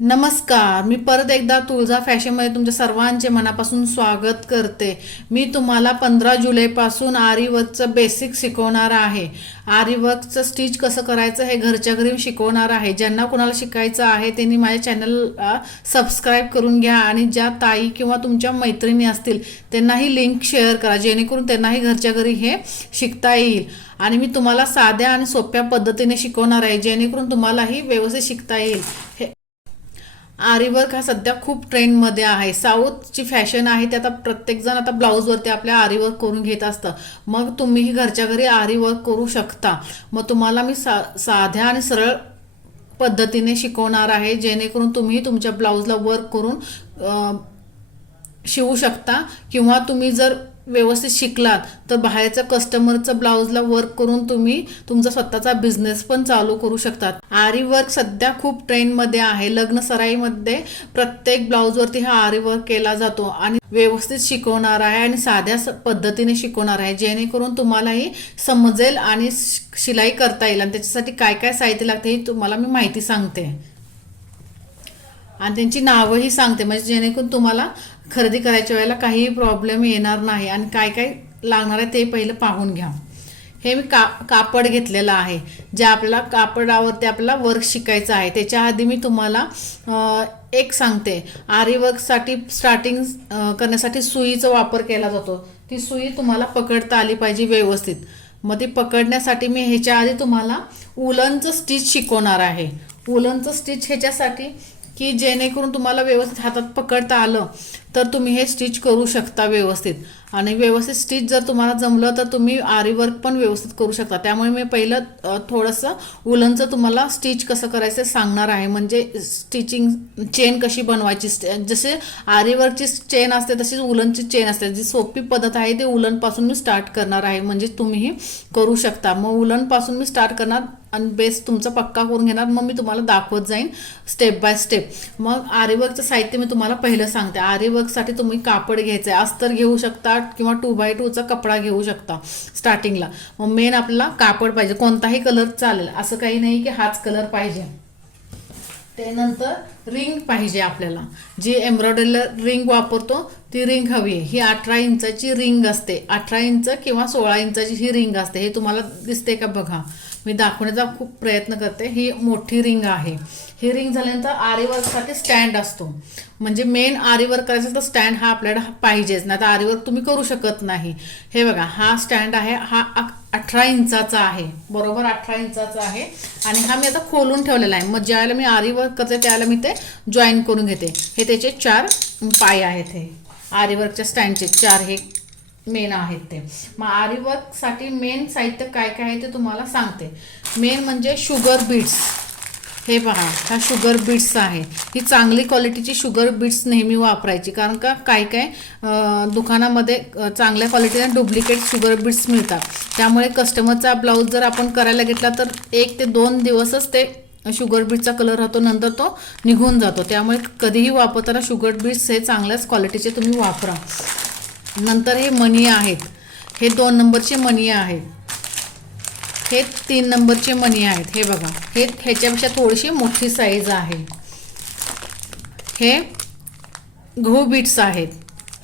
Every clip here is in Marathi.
नमस्कार मी परत एकदा तुळजा फॅशनमध्ये तुमच्या सर्वांचे मनापासून स्वागत करते. मी तुम्हाला पंधरा जुलैपासून आरीवर्कचं बेसिक शिकवणार आहे. आरीवर्कचं स्टिच कसं करायचं हे घरच्या घरी शिकवणार आहे. ज्यांना कोणाला शिकायचं आहे त्यांनी माझ्या चॅनलला सबस्क्राईब करून घ्या आणि ज्या ताई किंवा तुमच्या मैत्रिणी असतील त्यांनाही लिंक शेअर करा जेणेकरून त्यांनाही घरच्या घरी हे शिकता येईल. आणि मी तुम्हाला साध्या आणि सोप्या पद्धतीने शिकवणार आहे जेणेकरून तुम्हालाही व्यवस्थित शिकता येईल. हे आरीवर्क हा सध्या खूप ट्रेंडमध्ये आहे. साऊथची फॅशन आहे ते आता प्रत्येकजण आता ब्लाऊजवरती आपल्या आरीवर्क करून घेत असतं. मग तुम्हीही घरच्या घरी आरीवर्क करू शकता. मग तुम्हाला मी सा साध्या आणि सरळ पद्धतीने शिकवणार आहे जेणेकरून तुम्ही तुमच्या ब्लाऊजला वर्क करून शिवू शकता. किंवा तुम्ही जर व्यवस्थित शिकलात तर बाहेरच्या कस्टमरचं ब्लाऊजला वर्क करून तुम्ही तुमचा स्वतःचा बिझनेस पण चालू करू शकतात. आरी वर्क सध्या खूप ट्रेंडमध्ये आहे. लग्न सराईमध्ये प्रत्येक ब्लाऊजवरती हा आरी वर्क केला जातो आणि व्यवस्थित शिकवणार आहे आणि साध्या पद्धतीने शिकवणार आहे. जेणेकरून तुम्हालाही समजेल आणि शिलाई करता येईल. आणि त्याच्यासाठी काय काय साहित्य लागते हे तुम्हाला मी माहिती सांगते. आणि त्यांची नावंही सांगते. म्हणजे जेणेकरून तुम्हाला खरेदी करायच्या वेळेला काहीही प्रॉब्लेम येणार नाही. आणि काय काय लागणार आहे ते पहिलं पाहून घ्या. हे मी का कापड घेतलेलं आहे. जे आपल्याला कापडावरती आपल्याला वर्क शिकायचं आहे. त्याच्या आधी मी तुम्हाला एक सांगते. आरी वर्कसाठी स्टार्टिंग करण्यासाठी सुईचा वापर केला जातो. ती सुई तुम्हाला पकडता आली पाहिजे व्यवस्थित. मग ती पकडण्यासाठी मी ह्याच्या आधी तुम्हाला उलनचं स्टिच शिकवणार आहे. उलनचं स्टिच ह्याच्यासाठी की जेणेकरून तुम्हाला व्यवस्थित हातात पकडता आलं. तर तुम्ही हे स्टिच करू शकता व्यवस्थित. आणि व्यवस्थित स्टिच जर तुम्हाला जमलं तर तुम्ही आरी वर्क पण व्यवस्थित करू शकता. त्यामुळे मी पहिलं थोडंसं उलनचं तुम्हाला स्टिच कसं करायचं सांगणार आहे. म्हणजे स्टिचिंग चेन कशी बनवायची? जसे आरी वर्कची चेन असते तशीच उलनची चेन असते. जी सोपी पद्धत आहे ते उलनपासून मी स्टार्ट करणार आहे. म्हणजे तुम्हीही करू शकता. मग उलनपासून मी स्टार्ट करणार आणि बेस तुमचा पक्का करून घेणार. मग मी तुम्हाला दाखवत जाईन स्टेप बाय स्टेप. मग आरीवर्कचं साहित्य मी तुम्हाला पहिलं सांगते. आरीवर्कसाठी तुम्ही कापड घ्यायचं आहे अस्तर घेऊ शकता किंवा टू बाय टूचा कपडा घेऊ शकता स्टार्टिंगला मग मेन आपल्याला कापड पाहिजे. कोणताही कलर चालेल. असं काही नाही की हाच कलर पाहिजे. त्यानंतर रिंग पाहिजे आपल्याला. जी एम्ब्रॉयडरीला रिंग वापरतो ती रिंग हवी आहे. ही अठरा इंचाची रिंग असते. अठरा इंच किंवा सोळा इंचाची ही रिंग असते. हे तुम्हाला दिसते का बघा. मी दाखवण्याचा खूप प्रयत्न करते. ही मोठी रिंग आहे. ही रिंग झाल्यानंतर आरीवर्कसाठी स्टँड असतो. म्हणजे मेन आरीवर्क करायचं तर स्टँड हा आपल्याला पाहिजेच. नाही तर आरीवर्क तुम्ही करू शकत नाही. हे बघा हा स्टँड आहे. हा अक- अठरा इंचाचा आहे. बरोबर अठरा इंचाचा आहे. आणि हा मी आता खोलून ठेवलेला आहे. मग ज्यावेळेला मी आरीवर्क करते त्यावेळेला मी ते जॉईन करून घेते. हे त्याचे चार पाय आहेत हे. आरीवर्कच्या स्टँडचे चार हे मेन आहेत ते. मग आरीवर्कसाठी मेन साहित्य काय काय आहे ते तुम्हाला सांगते. मेन म्हणजे शुगर बीट्स हे पहा ह्या शुगर बीट्स आहे. ही चांगली क्वालिटीची शुगर बीट्स नेहमी वापरायची. कारण का? काय काय? दुकानामध्ये चांगल्या क्वालिटीचे डुप्लिकेट शुगर बीट्स मिळतात. त्यामुळे कस्टमरचा ब्लाऊज जर आपण करायला घेतला तर एक ते दोन दिवसच ते शुगर बीटचा कलर राहतो. नंतर तो निघून जातो. त्यामुळे कधीही वापरताना शुगर बीट्स हे चांगल्याच क्वालिटीचे तुम्ही वापरा. नंतर हे मणी आहेत. हे दोन नंबरचे मणी आहेत. हे तीन नंबरचे मणी आहेत. हे बघा. हे ह्याच्यापेक्षा थोडीशी मोठी साईज आहे. हे गहू बीट्स आहेत.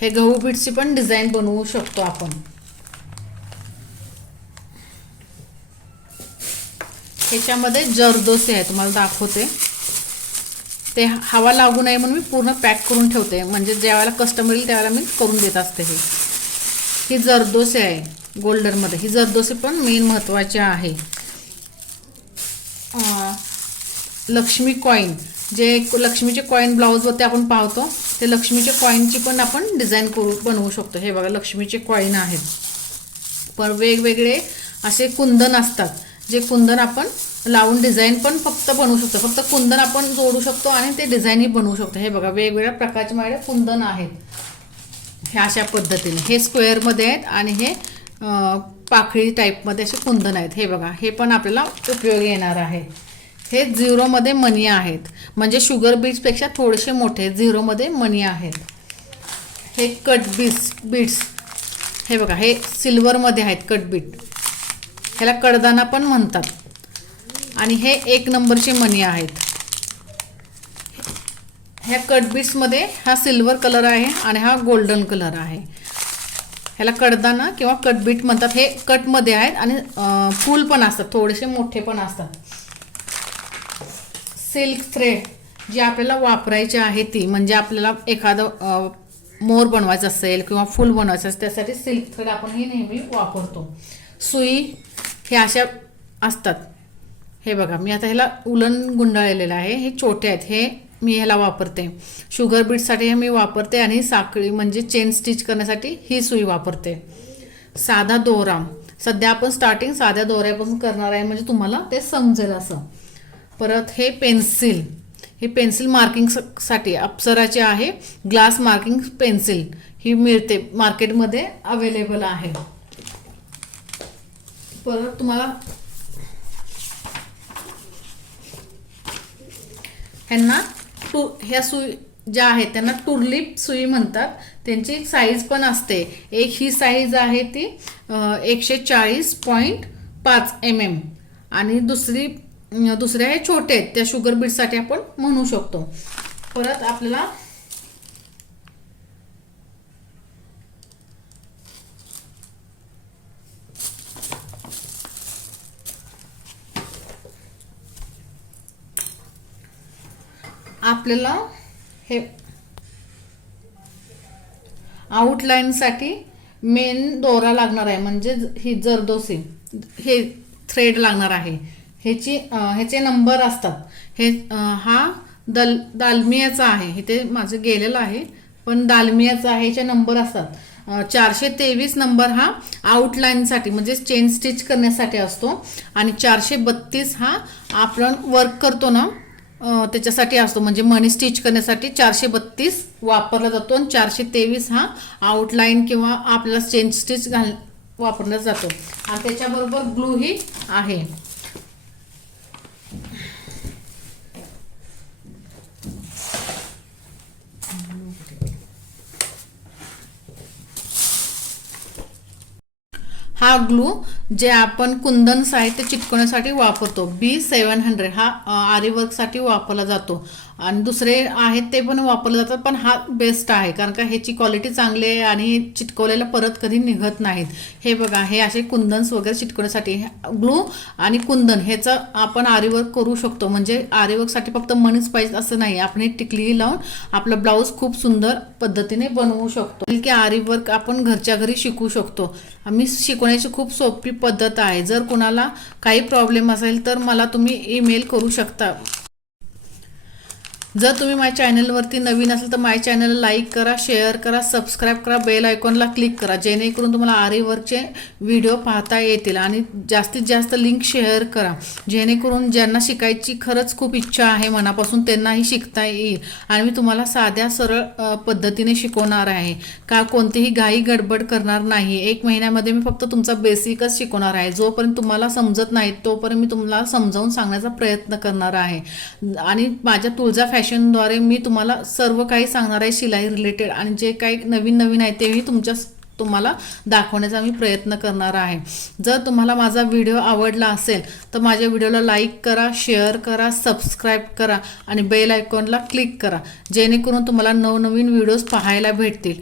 हे गहू बीट्सची पण डिझाईन बनवू शकतो आपण. ह्याच्यामध्ये जरदोसे आहे तुम्हाला दाखवते. ते हवा लागू नये म्हणून मी पूर्ण पॅक करून ठेवते. म्हणजे ज्यावेळेला कस्टमर येईल त्यावेळेला मी करून देत असते हे. ही जरदोसे आहे गोल्डनमध्ये ही जरदोसे पण मेन महत्त्वाचे आहे. लक्ष्मी कॉईन जे लक्ष्मीचे कॉईन ब्लाऊजवरती आपण पाहतो ते लक्ष्मीचे कॉईनची पण आपण डिझाईन करू बनवू शकतो. हे बघा लक्ष्मीचे कॉईन आहेत. पण वेगवेगळे असे कुंदन असतात जे कुंदन आपण लावून डिझाईन पण फक्त बनवू शकतो. फक्त कुंदन आपण जोडू शकतो आणि ते डिझाईनही बनवू शकतो. हे बघा वेगवेगळ्या प्रकारचे माझ्याकडे कुंदन आहेत. हे अशा पद्धतीने. हे स्क्वेअरमध्ये आहेत आणि हे पाखळी टाईपमध्ये असे कुंदन आहेत. हे बघा हे पण आपल्याला उपयोगी येणार आहे. हे झिरोमध्ये मनी आहेत. म्हणजे शुगर बीट्सपेक्षा थोडेसे मोठे झिरोमध्ये मनी आहेत. हे कट बीट्स बीट्स हे बघा हे सिल्वरमध्ये आहेत कट बीट ह्याला कडदाना पण म्हणतात. आणि हे एक नंबरचे मणी आहेत. ह्या कटबीट्समध्ये हा सिल्वर कलर आहे आणि हा गोल्डन कलर आहे. ह्याला कडदाना किंवा कटबीट म्हणतात हे कटमध्ये आहेत आणि फूल पण असतात थोडेसे मोठे पण असतात. सिल्क थ्रेड जी आपल्याला वापरायची आहे ती म्हणजे आपल्याला एखादं मोर बनवायचं असेल किंवा फूल बनवायचं असेल त्यासाठी सिल्क थ्रेड आपण ही नेहमी वापरतो. सुई हे अशा असतात. हे बघा मी आता ह्याला उलन गुंडाळलेलं आहे. हे छोटे आहेत. हे मी ह्याला वापरते. शुगर बीटसाठी हे मी वापरते आणि साखळी म्हणजे चेन स्टिच करण्यासाठी ही सुई वापरते. साधा दोरा. सध्या आपण स्टार्टिंग साध्या दोऱ्यापासून करणार आहे म्हणजे तुम्हाला ते समजेल असं. परत हे पेन्सिल. हे पेन्सिल मार्किंगसाठी आहे. ग्लास मार्किंग पेन्सिल ही मिळते. मार्केटमध्ये अवेलेबल आहे. परत तुम्हाला ह्यांना टू ह्या सुई ज्या आहेत त्यांना टुरलिप सुई म्हणतात. त्यांची एक साईज पण असते. एक ही साईज आहे ती एकशे चाळीस पॉईंट पाच एम एम आणि दुसरी दुसऱ्या हे छोटे आहेत. त्या शुगर बीटसाठी आपण म्हणू शकतो. परत आपल्याला आपल्याला हे आउटलाईनसाठी मेन दोरा लागणार आहे. म्हणजे ही जरदोसी हे थ्रेड लागणार आहे. ह्याची ह्याचे नंबर असतात. हे हा दल दालमियाचा आहे. इथे माझं गेलेलं आहे. पण दालमियाचा आहे ह्याचे नंबर असतात. चारशे तेवीस नंबर हा आउटलाईनसाठी म्हणजे चेन स्टिच करण्यासाठी असतो. आणि चारशे बत्तीस हा आपण वर्क करतो ना त्याच्यासाठी असतो. म्हणजे मनी स्टिच करण्यासाठी चारशे बत्तीस वापरला जातो आणि चारशे तेवीस हा आउटलाईन किंवा आपल्याला चेन स्टिच घाल वापरला जातो. आणि त्याच्याबरोबर ग्लूही आहे. हा ग्लू जे आपण कुंदन साहित्य चिटकवण्यासाठी वापरतो. बी सेवन हंड्रेड हा आरीवर्कसाठी वापरला जातो. आणि दुसरे आहेत ते पण वापरले जातात पण हा बेस्ट आहे. कारण का ह्याची क्वालिटी चांगली आहे आणि चिटकवलेलं परत कधी निघत नाहीत. हे बघा हे असे कुंदन्स वगैरे चिटकवण्यासाठी ग्लू आणि कुंदन ह्याचं आपण आरीवर्क करू शकतो. म्हणजे आरीवर्कसाठी फक्त मनीच पाहिजे असं नाही. आपण हे टिकलीही लावून आपलं ब्लाऊज खूप सुंदर पद्धतीने बनवू शकतो. की आरीवर्क आपण घरच्या घरी शिकू शकतो. आम्ही शिकवण्याची खूप सोपी पद्धत आहे. जर कोणाला काही प्रॉब्लेम असेल तर मला तुम्ही ईमेल करू शकता. जर तुम्ही माझ्या चॅनलवरती नवीन असेल तर माझ्या चॅनलला लाईक करा शेअर करा सबस्क्राईब करा बेल आयकॉनला क्लिक करा जेणेकरून तुम्हाला आरी वर्कचे व्हिडिओ पाहता येतील. आणि जास्तीत जास्त लिंक शेअर करा. जेणेकरून ज्यांना शिकायची खरंच खूप इच्छा आहे मनापासून त्यांनाही शिकता येईल. आणि मी तुम्हाला साध्या सरळ पद्धतीने शिकवणार आहे. का कोणतीही घाई गडबड करणार नाही. एक महिन्यामध्ये मी फक्त तुमचा बेसिकच शिकवणार आहे. जोपर्यंत तुम्हाला समजत नाही तोपर्यंत मी तुम्हाला समजावून सांगण्याचा प्रयत्न करणार आहे. आणि माझ्या तुळजा फॅशनद्वारे मी तुम्हाला सर्व काही सांगणार आहे शिलाई रिलेटेड आणि जे काही नवीन नवीन आहे तेही तुमच्या तुम्हाला दाखवण्याचा मी प्रयत्न करणार आहे. जर तुम्हाला माझा व्हिडिओ आवडला असेल तर माझ्या व्हिडिओला लाईक करा शेअर करा सबस्क्राईब करा आणि बेल आयकॉनला क्लिक करा. जेणेकरून तुम्हाला नवनवीन व्हिडिओज पाहायला भेटतील.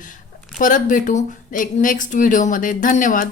परत भेटू एक नेक्स्ट व्हिडिओमध्ये धन्यवाद.